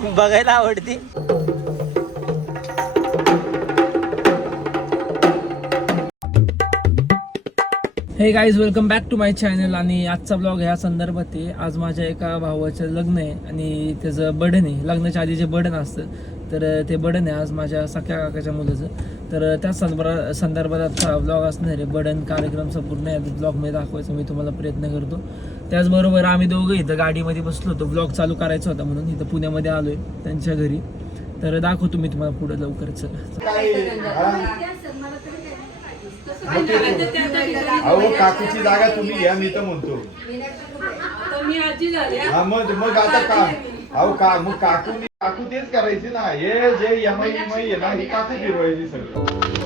बघायला आवडती. Hey guys, welcome back to my channel. आणि आजचा ब्लॉग ह्या संदर्भात आहे. आज माझ्या एका भावाचं लग्न आहे आणि त्याचं बर्डन आहे. लग्नाच्या आधी जे बर्डन असतं तर ते बर्डन आहे आज माझ्या सख्या काकाच्या मुलाचं. तर त्याच संदर्भात ब्लॉग असणार आहे. बर्डन कार्यक्रम संपूर्ण या ब्लॉगमध्ये दाखवायचा मी तुम्हाला प्रयत्न करतो. त्याचबरोबर आम्ही दोघं इथं गाडीमध्ये बसलो होतो. ब्लॉग चालू करायचा होता म्हणून इथं पुण्यामध्ये आलो आहे त्यांच्या घरी. तर दाखवतो मी तुम्हाला पुढे लवकरच. अहो काकूची जागा तुम्ही घ्या, मी तर म्हणतो. मग आता का अहो मग काकू तेच करायची ना. हे जे यमई आहे ना, ही काकू फिरवायची सगळं.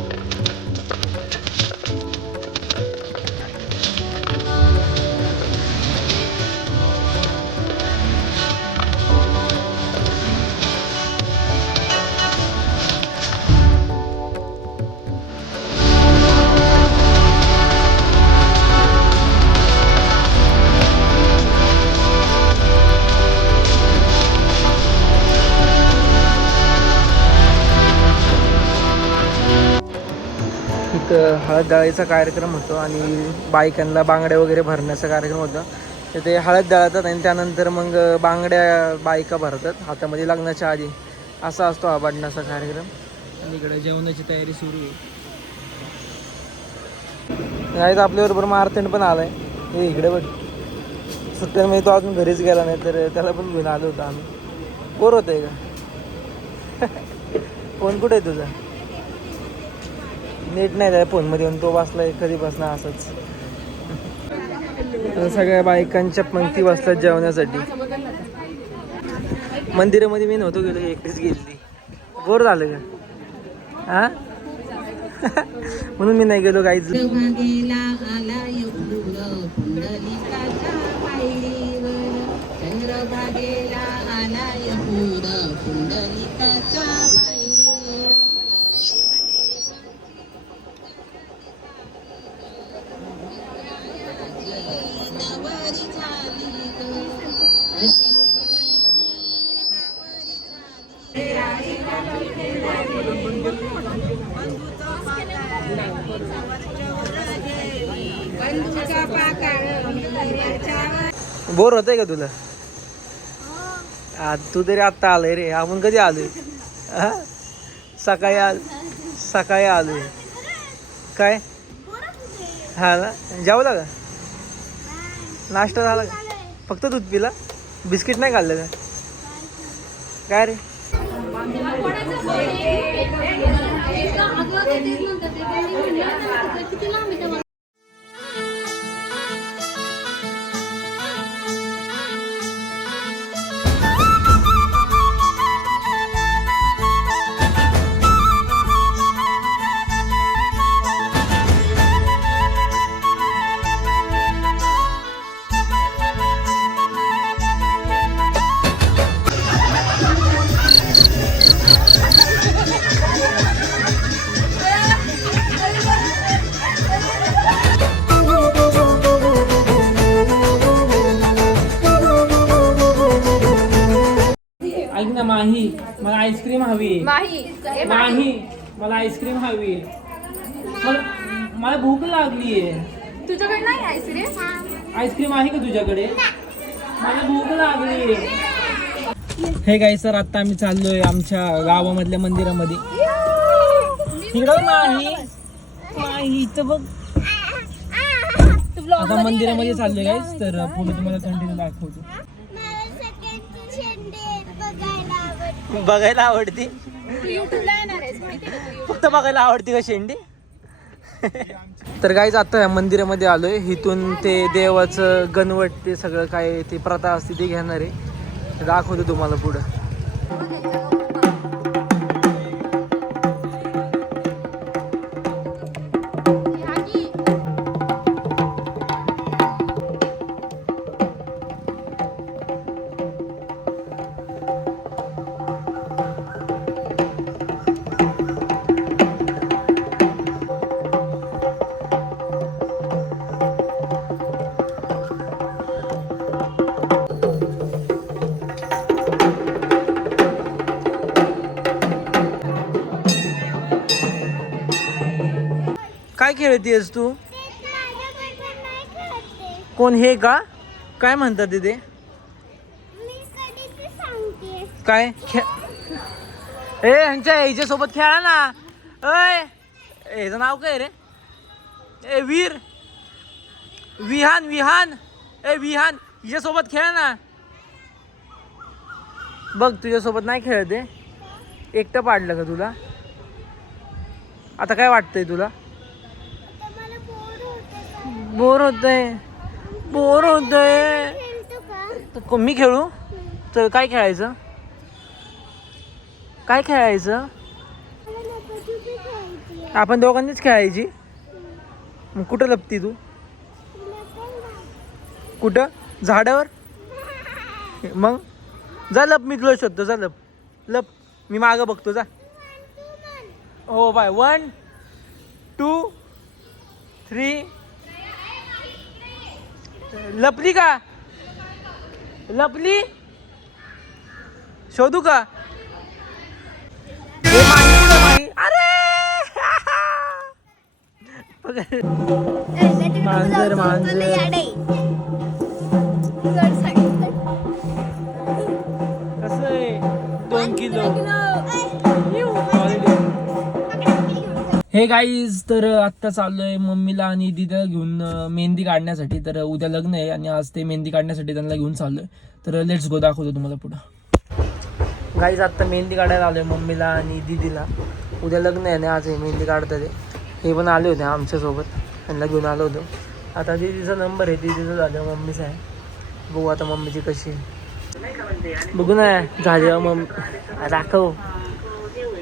हळद दळायचा कार्यक्रम होतो आणि बायकांना बांगड्या वगैरे भरण्याचा कार्यक्रम होता. तर ते हळद दळतात आणि त्यानंतर मग बांगड्या बायका भरतात हातामध्ये लग्नाच्या आधी. असा असतो हा बांधण्याचा कार्यक्रम. आणि इकडे जेवणाची तयारी सुरू आहे. आपल्याबरोबर मारतंड पण आलाय. हे इकडे बघ, सुट्ट्यांमध्ये तो अजून घरीच गेला नाही तर त्याला पण घेऊन आलो होतो आम्ही. बोर होत आहे का? फोन कुठे आहे तुझा? नेट नाही त्या फोनमध्ये येऊन तो बसलाय कधीपासून असंच. सगळ्या बायकांच्या पंक्ती बसतात जेवण्यासाठी. मंदिरामध्ये मी नव्हतो गेलो, एकटीच गेली. बोर झालं का? हा म्हणून मी नाही गेलो काहीच. बोर होतंय का तुला? तू तरी आत्ता आलाय रे. आपण कधी आलोय? सकाळी आलोय. काय हा ना? जेवला का? नाश्ता झाला का? फक्त दूध पिला? बिस्किट नाही खाल्लं का? काय रे? ऐक ना माही, मला आईस्क्रीम हवी. माही मला आईस्क्रीम हवी. मला भूक लागलीये. तुझ्याकडे नाही आईस्क्रीम? आईस्क्रीम आहे का तुझ्याकडे? मला भूक लागली. हे काय सर, आता आम्ही चाललोय आमच्या गावामधल्या मंदिरामध्ये. इकडं माही इथं बघ. आता मंदिरामध्ये चाललोय गाईस. तर पुढे तुम्हाला कंटिन्यू दाखवतो. बघायला आवडती? फक्त बघायला आवडती का शेंडी? तर गाईज आता या मंदिरामध्ये आलोय. इथून ते देवाचं गणवट ते सगळं काय ते प्रथा असते ते घेणार आहे. दाखवतो तुम्हाला पुढं. खेळतेस तू? कोण हे का? काय म्हणतात ते? काय ए ह्यांच्या हिच्यासोबत खेळा ना. अय ह्याचं नाव काय रे? ए वीर विहान विहान. ए विहान हिच्यासोबत खेळ ना. बघ तुझ्यासोबत नाही खेळते. एकटं पाडलं का तुला? आता काय वाटतंय तुला? बोर होतंय. बोर होतंय. मी खेळू? तर काय खेळायचं? काय खेळायचं? आपण दोघांनीच खेळायची. मग कुठं लपती तू? कुठं? झाडावर? मग जा लप. मी तुला शोधतो. जा लप लप. मी मागं बघतो. जा. हो बाय. 1 2 3. लपली का? लपली? शोधू का? अरे मांजर मांजर. कसं आहे? 2 किलो. हे गाईज, तर आत्ता चाललोय मम्मीला आणि दीदीला घेऊन मेहंदी काढण्यासाठी. तर उद्या लग्न आहे आणि आज ते मेहंदी काढण्यासाठी त्यांना घेऊन चाललोय. तर लेट्स गो, दाखवतो तुम्हाला पुढं. गाईज आत्ता मेहंदी काढायला आलोय मम्मीला आणि दीदीला. उद्या लग्न आहे आणि आज हे मेहंदी काढतात. हे पण आले होते आमच्यासोबत. त्यांना घेऊन आलो होतो. आता दीदीचा नंबर आहे. दीदीचं झालं, मम्मीचा आहे. बघू आता मम्मीची कशी. बघू ना झाली मम्मी. दाखव.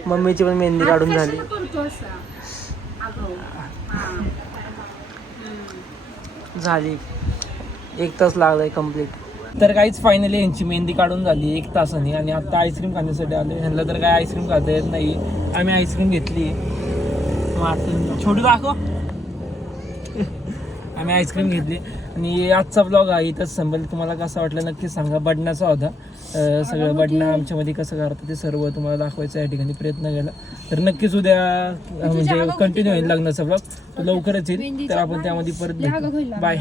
मम्मीची पण मेहंदी काढून झाली. झाली. 1 तास लागलाय कम्प्लीट. तर काहीच फायनली यांची मेहंदी काढून झाली 1 तासाने. आणि आता आईस्क्रीम खाण्यासाठी आलो. ह्यांना तर काय आईस्क्रीम खाता येत नाही. आम्ही आईस्क्रीम घेतली. छोटू दाखव. आम्ही आईस्क्रीम घेतली. आणि आजचा ब्लॉग आहे इथंच संपेल. तुम्हाला कसं वाटलं नक्की सांगा. बडण्याचा होता. सगळं बडणं आमच्यामध्ये कसं करतं ते सर्व तुम्हाला दाखवायचं या ठिकाणी प्रयत्न केला. तर नक्कीच उद्या म्हणजे कंटिन्यू होईल लग्नाचा ब्लॉग. तो लवकरच येईल. तर आपण त्यामध्ये परत भेटू. बाय.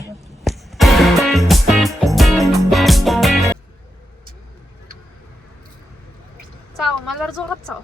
चाव मला जोरात चाव.